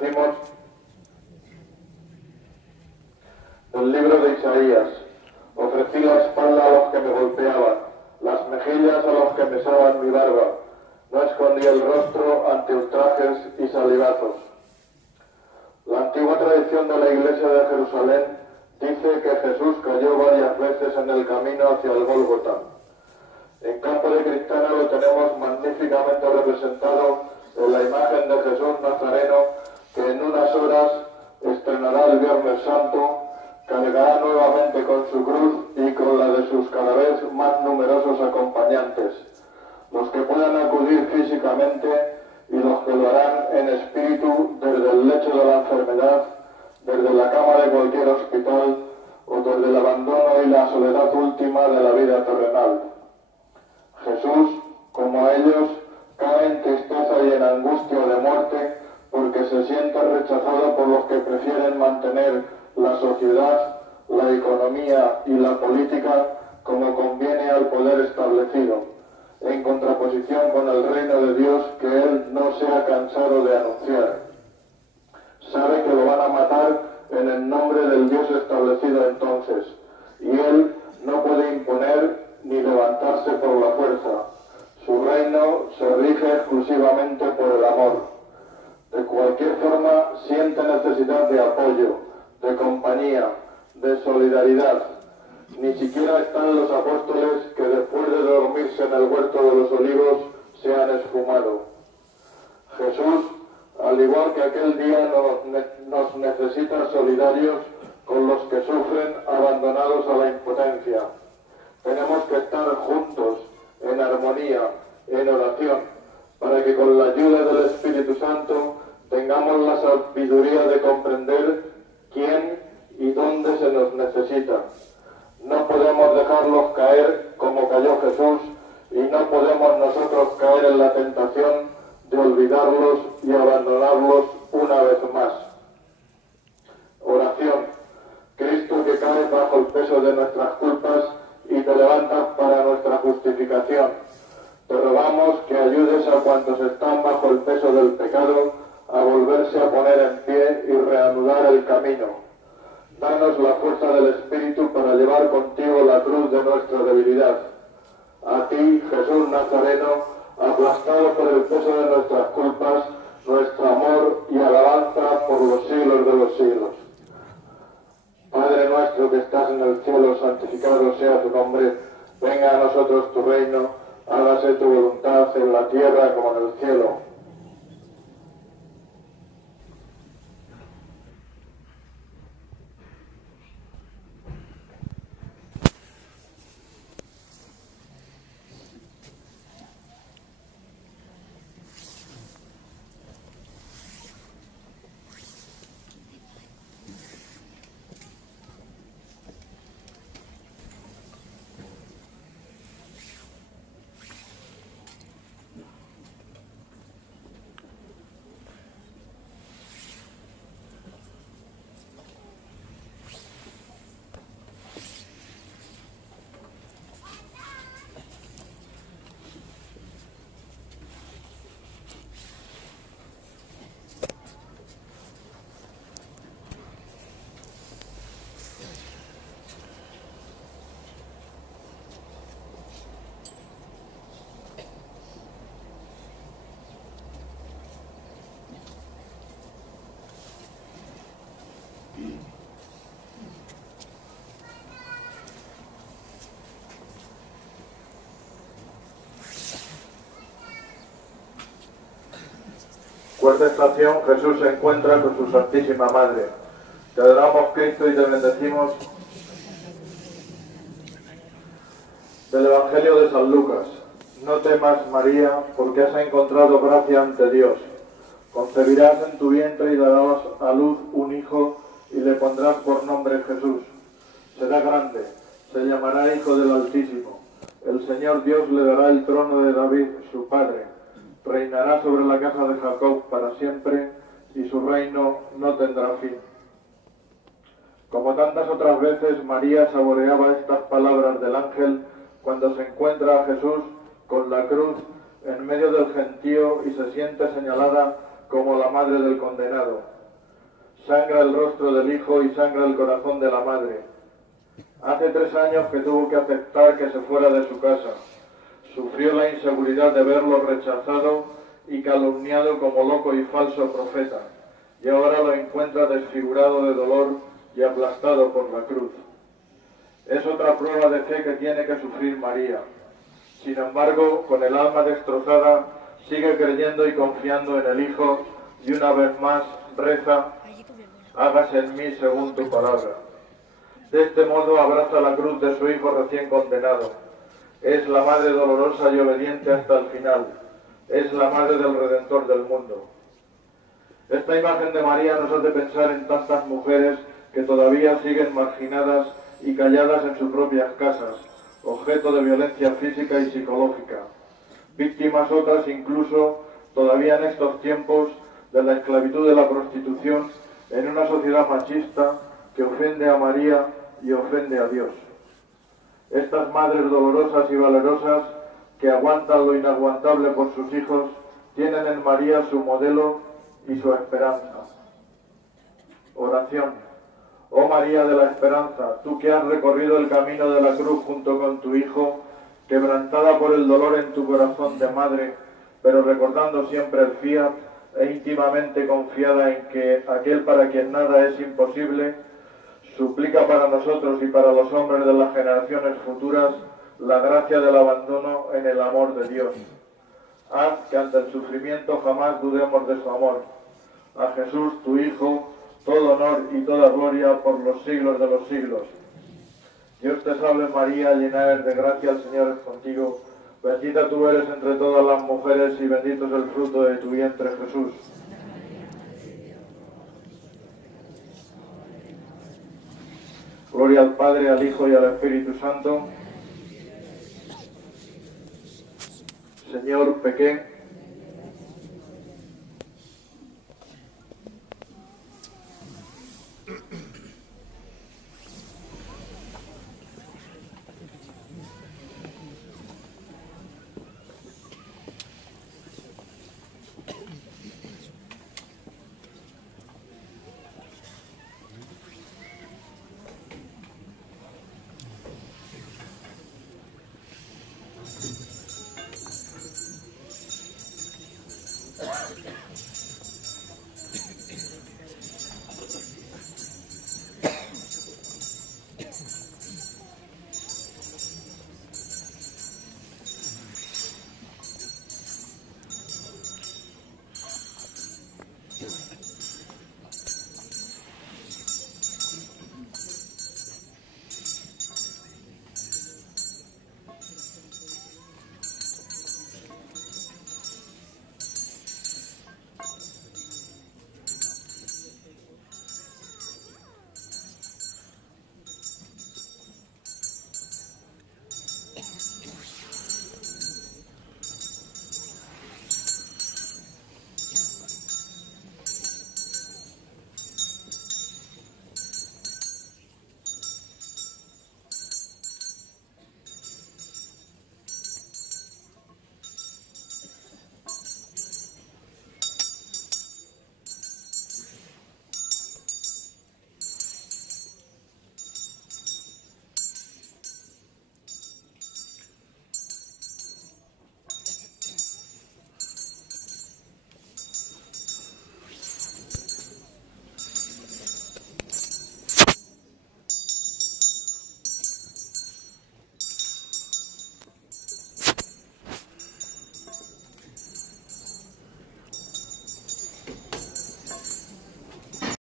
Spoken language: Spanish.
decimos del libro de Isaías: ofrecí la espalda a los que me golpeaban, las mejillas a los que mesaban mi barba, no escondí el rostro ante ultrajes y salivazos. La antigua tradición de la Iglesia de Jerusalén dice que Jesús cayó varias veces en el camino hacia el Gólgota. En Campo de Cristana lo tenemos magníficamente representado en la imagen de Jesús Nazareno, que en unas horas estrenará el Viernes Santo, cargará nuevamente con su cruz y con la de sus cada vez más numerosos acompañantes, los que puedan acudir físicamente y los que lo harán en espíritu desde el lecho de la enfermedad, desde la cama de cualquier hospital o desde el abandono y la soledad última de la vida terrenal. Jesús, como ellos, cae en tristeza y en angustia de muerte porque se siente rechazado por los que prefieren mantener la sociedad, la economía y la política como conviene al poder establecido, en contraposición con el reino de Dios que él no se ha cansado de anunciar. Sabe que lo van a matar en el nombre del Dios establecido entonces, y él no puede imponer ni levantarse por la fuerza. Su reino se rige exclusivamente por el amor. De cualquier forma siente necesidad de apoyo, de compañía, de solidaridad. Ni siquiera están los apóstoles que después de dormirse en el huerto de los olivos se han esfumado. Jesús, al igual que aquel día, nos necesita solidarios con los que sufren abandonados a la impotencia. Tenemos que estar juntos, en armonía, en oración, para que con la ayuda del Espíritu Santo tengamos la sabiduría de comprender quién y dónde se nos necesita. No podemos dejarlos caer como cayó Jesús y no podemos nosotros caer en la tentación de olvidarlos y abandonarlos una vez más. Oración. Cristo, que cae bajo el peso de nuestras culpas y te levantas para nuestra justificación. Te rogamos que ayudes a cuantos están bajo el peso del pecado a volverse a poner en pie y reanudar el camino. Danos la fuerza del Espíritu para llevar contigo la cruz de nuestra debilidad. A ti, Jesús Nazareno, aplastado por el peso de nuestras culpas, nuestro amor y alabanza por los siglos de los siglos. Padre nuestro que estás en el cielo, santificado sea tu nombre. Venga a nosotros tu reino, hágase tu voluntad en la tierra como en el cielo. Cuarta estación, Jesús se encuentra con su Santísima Madre. Te adoramos, Cristo, y te bendecimos. Del Evangelio de San Lucas. No temas, María, porque has encontrado gracia ante Dios. Concebirás en tu vientre y darás a luz un hijo y le pondrás por nombre Jesús. Será grande, se llamará Hijo del Altísimo. El Señor Dios le dará el trono de David, su padre. Reinará sobre la casa de Jacob para siempre y su reino no tendrá fin. Como tantas otras veces, María saboreaba estas palabras del ángel cuando se encuentra a Jesús con la cruz en medio del gentío y se siente señalada como la madre del condenado. Sangra el rostro del hijo y sangra el corazón de la madre. Hace 3 años que tuvo que aceptar que se fuera de su casa. Sufrió la inseguridad de verlo rechazado y calumniado como loco y falso profeta, y ahora lo encuentra desfigurado de dolor y aplastado por la cruz. Es otra prueba de fe que tiene que sufrir María. Sin embargo, con el alma destrozada, sigue creyendo y confiando en el Hijo, y una vez más reza: hágase en mí según tu palabra. De este modo abraza la cruz de su hijo recién condenado. Es la madre dolorosa y obediente hasta el final. Es la madre del Redentor del mundo. Esta imagen de María nos hace pensar en tantas mujeres que todavía siguen marginadas y calladas en sus propias casas, objeto de violencia física y psicológica. Víctimas otras incluso, todavía en estos tiempos, de la esclavitud de la prostitución en una sociedad machista que ofende a María y ofende a Dios. Estas madres dolorosas y valerosas que aguantan lo inaguantable por sus hijos, tienen en María su modelo y su esperanza. Oración. Oh María de la esperanza, tú que has recorrido el camino de la cruz junto con tu Hijo, quebrantada por el dolor en tu corazón de madre, pero recordando siempre el fiat e íntimamente confiada en que aquel para quien nada es imposible, suplica para nosotros y para los hombres de las generaciones futuras la gracia del abandono en el amor de Dios. Haz que ante el sufrimiento jamás dudemos de su amor. A Jesús, tu Hijo, todo honor y toda gloria por los siglos de los siglos. Dios te salve María, llena eres de gracia, el Señor es contigo. Bendita tú eres entre todas las mujeres y bendito es el fruto de tu vientre, Jesús. Gloria al Padre, al Hijo y al Espíritu Santo. Señor, pequé